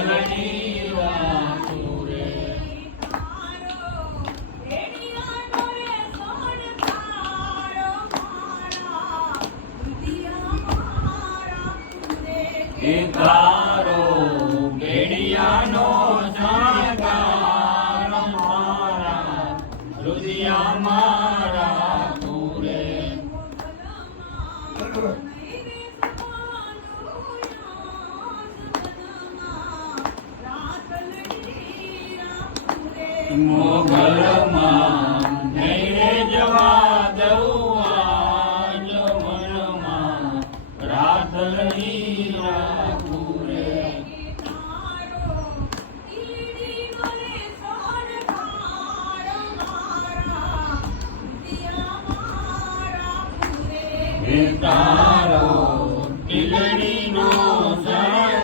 રાધલની રાખું રે. એ તારો બેડિયાનો શણગાર મારા હૃદયમાં રાખું રે. મોગલમાં જઈને જવા દઉં આજ મનમાં રાધલની રાખું રે. એ